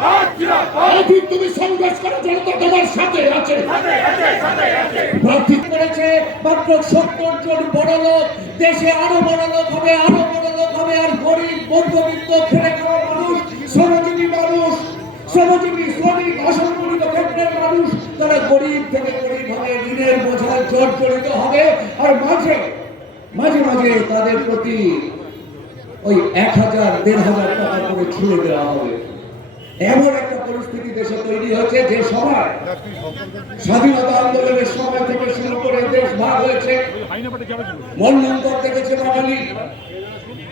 অধিক তুমি সংঘর্ষ করে, জনতা তোমার সাথে আছে। প্রার্থী করেছে মাত্র সত্তর জন বড় লোক। দেশে আরও বড় লোক হবে, আরও বড় লোক হবে, আর গরিব, মধ্যবিত্ত খেটে খাওয়া মানুষ, শ্রমজীবী মানুষ, শ্রমজীবী, শ্রমিক অসংগঠিত ক্ষেত্রের মানুষ, তারা গরিব থেকে গরিব হবে, ঋণের বোঝায় জর্জরিত হবে। আর মাঝে মাঝে মাঝে তাদের প্রতি ওই এক হাজার, দেড় হাজার টাকা করে ছুঁড়ে দেওয়া হবে। এমন একটা পরিস্থিতি দেশে তৈরি হচ্ছে যে সময় স্বাধীনতা আন্দোলনের সময় থেকে শুরু করে দেশ ভাগ হয়েছে। মন্নন্তর দেখেছে বাঙালি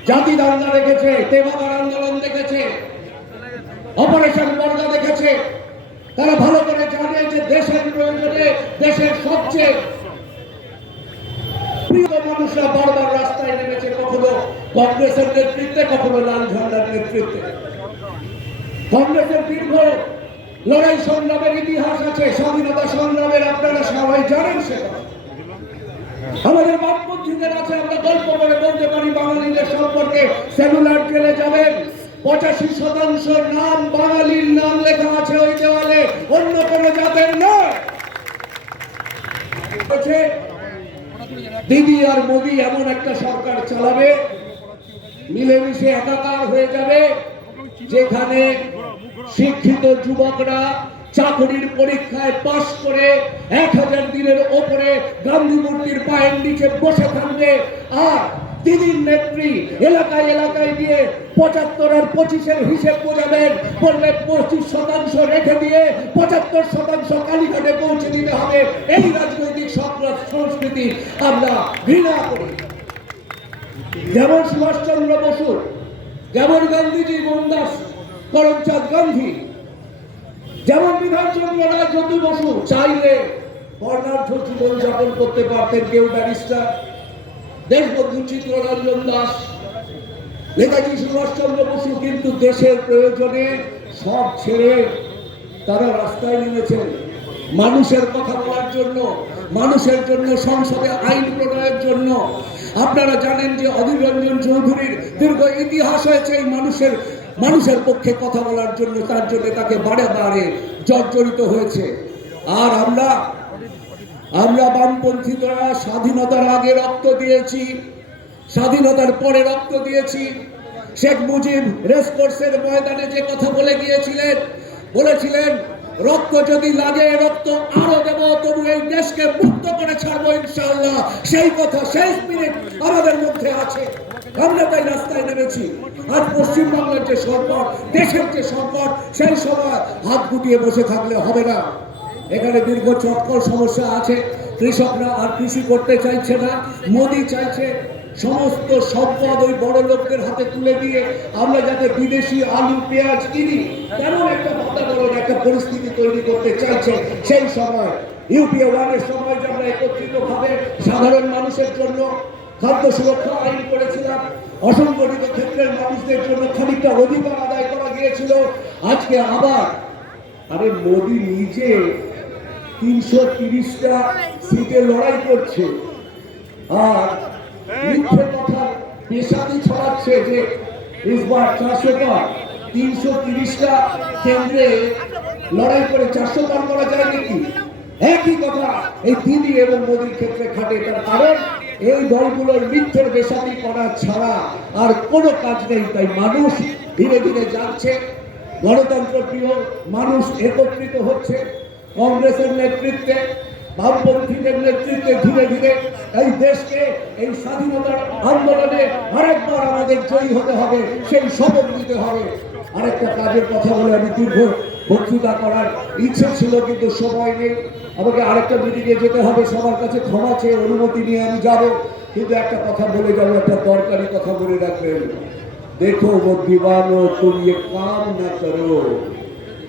জাতি দাঙ্গা দেখেছে, তেভাগার আন্দোলন দেখেছে, অপারেশন বর্গা দেখেছে। তারা ভালো করে জানে যে দেশের প্রয়োজনে দেশের সবচেয়ে মানুষরা বারবার রাস্তায় নেমেছে কখনো কংগ্রেসের নেতৃত্বে, কখনো লাল ঝান্ডার নেতৃত্বে। কংগ্রেসের দীর্ঘ লড়াই সংগ্রামের ইতিহাস আছে স্বাধীনতা সংগ্রামের আপনারা সবাই জানেন সেটা। আমাদের বামপন্থীদের আছে আমরা গল্প করে বলতে পারি বাঙালিদের সম্পর্কে। সেলুলার জেলে যাবেন পঁচাশি শতাংশ নাম বাঙালির নাম লেখা আছে ওই দেওয়ালে অন্য কোনো জাতের বলছে, দিদি আর মোদি এমন একটা সরকার চালাবে মিলেমিশে একাকার হয়ে যাবে যেখানে শিক্ষিত যুবকরা চাকরির পরীক্ষায় পাশ করে এক হাজার দিনের ওপরে গান্ধী মূর্তির পায়ের নিচে বসে থাকবে। আর দিদির নেত্রী এলাকায় এলাকায় গিয়ে পঁচাত্তর আর পঁচিশের হিসেব বোঝাবেন। বললে পঁচিশ শতাংশ রেখে দিয়ে পঁচাত্তর শতাংশ কালীঘাটে পৌঁছে দিতে হবে। এই রাজনৈতিক সংস্কৃতি আমরা ঘৃণা করি। যেমন সুভাষচন্দ্র বসু যেমন গান্ধীজি মোহনদাস করমচাঁদ গান্ধী। যেমন বিধানচন্দ্র রায় জ্যোতি বসু, চাইলে বর্ণাঢ্য জীবন যাপন করতে পারতেন কেউ ব্যারিস্টার। দেশবন্ধু চিত্ররঞ্জন দাস, নেতাজি সুভাষচন্দ্র বসু কিন্তু দেশের প্রয়োজনে সব ছেড়ে তারা রাস্তায় নেমেছেন। মানুষের কথা বলার জন্য, মানুষের জন্য, সংসদে আইন প্রণয়ের জন্য। আপনারা জানেন যে অধীর রঞ্জন চৌধুরীর দীর্ঘ ইতিহাস হয়েছে এই মানুষের মানুষের পক্ষে কথা বলার জন্য, তার জন্য তাকে বারে বারে জর্জরিত হয়েছে। আর আমরা আমরা বামপন্থীরা স্বাধীনতার আগে রক্ত দিয়েছি, স্বাধীনতার পরে রক্ত দিয়েছি। শেখ মুজিব রেসকোর্সের ময়দানে যে কথা বলে গিয়েছিলেন, বলেছিলেন, রক্ত যদি লাগে, রক্ত আরও দেব, তবু এই দেশকে মুক্ত করে ছাড়বো ইনশাআল্লাহ। সেই কথা সেই স্পিরিট আমাদের মধ্যে আছে। আমরা তাই রাস্তায় নেমেছি। আজ পশ্চিমবাংলার যে সংকট দেশের যে সংকট সেই সময় হাত গুটিয়ে বসে থাকলে হবে না। এখানে দীর্ঘ চটকল সমস্যা আছে। কৃষকরা আর কৃষি করতে চাইছে না। মোদি চাইছে সমস্ত সম্পদ ওই বড় লোকদের হাতে তুলে দিয়ে আমরা যাতে বিদেশি আলু, পেঁয়াজ কিনি। তেমন একটা বাতাবরণ, একটা পরিস্থিতি তৈরি করতে চাইছে সেই সময়। ইউপিএ ওয়ানের সময় যে আমরা একত্রিত ভাবে সাধারণ মানুষের জন্য খাদ্য সুরক্ষা আইন করেছিলাম। অসংগঠিত ক্ষেত্রের মানুষদের জন্য খানিকটা অধিকার আদায় করা গিয়েছিল। আজকে আবার, আরে মোদি নিজে তিনশো তিরিশটা সিটে লড়াই করছে। আর মিথ্যে কথা পেশাদি ছড়াচ্ছে যে চারশো পার তিনশো তিরিশটা কেন্দ্রে লড়াই করে চারশো পার করা যায় নাকি? একই কথা এই দিদি এবং মোদির ক্ষেত্রে খাটে তার কারণ। এই দলগুলোর মিথ্যের বেসাদি করা ছাড়া আর কোনো কাজ নেই। তাই মানুষ ধীরে ধীরে যাচ্ছে। গণতন্ত্র প্রিয় মানুষ একত্রিত হচ্ছে। কংগ্রেসের নেতৃত্বে, বামপন্থীদের নেতৃত্বে ধীরে ধীরে এই দেশকে, এই স্বাধীনতার আন্দোলনে আরেকবার আমাদের জয়ী হতে হবে, সেই শপথ নিতে হবে। আরেকটা কাজের কথা বলে আমি দীর্ঘ বক্তৃতা করার ইচ্ছে ছিল কিন্তু সময় নেই আমাকে আরেকটা মিটিংয়ে যেতে হবে সবার কাছে ক্ষমা চেয়ে অনুমতি নিয়ে আমি যাব কিন্তু একটা কথা বলে যাবো একটা দরকারি কথা বলে রাখবেন देखो वो दीवानो तुम ये काम न करो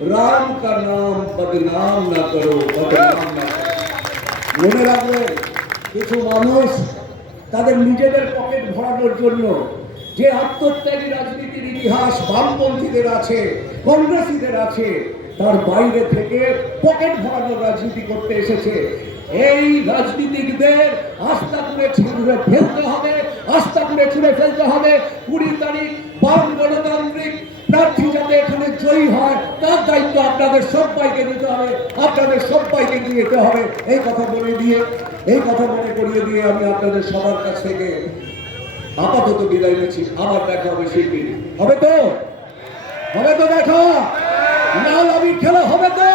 राम का नाम बदनाम न करो बदनाम न करो মনে রাখবেন কিছু মানুষ তাদের নিজেদের পকেট ভরানোর জন্য যে আত্মত্যাগী রাজনীতির ইতিহাস বামপন্থীদের আছে, কংগ্রেসীদের আছে, তার বাইরে থেকে পকেট ভরানোর রাজনীতি করতে এসেছে। এই রাজনীতিকদের আস্থা করে ছুঁড়ে ফেলতে হবে আস্থা করে ছুঁড়ে ফেলতে হবে। কুড়ি তারিখ বাম গণতান্ত্রিক প্রার্থী যাতে এখানে জয়ী হয়, তার দায়িত্ব আপনাদের সবাইকে নিতে হবে, আপনাদের সবাইকে নিয়ে যেতে হবে। এই কথা বলে দিয়ে, এই কথা মনে করিয়ে দিয়ে আমি আপনাদের সবার কাছ থেকে আপাতত বিদায় নিচ্ছি, আবার দেখা হবে শিল্পী হবে তো? হবে তো দেখা? লাল আবির খেলা হবে তো?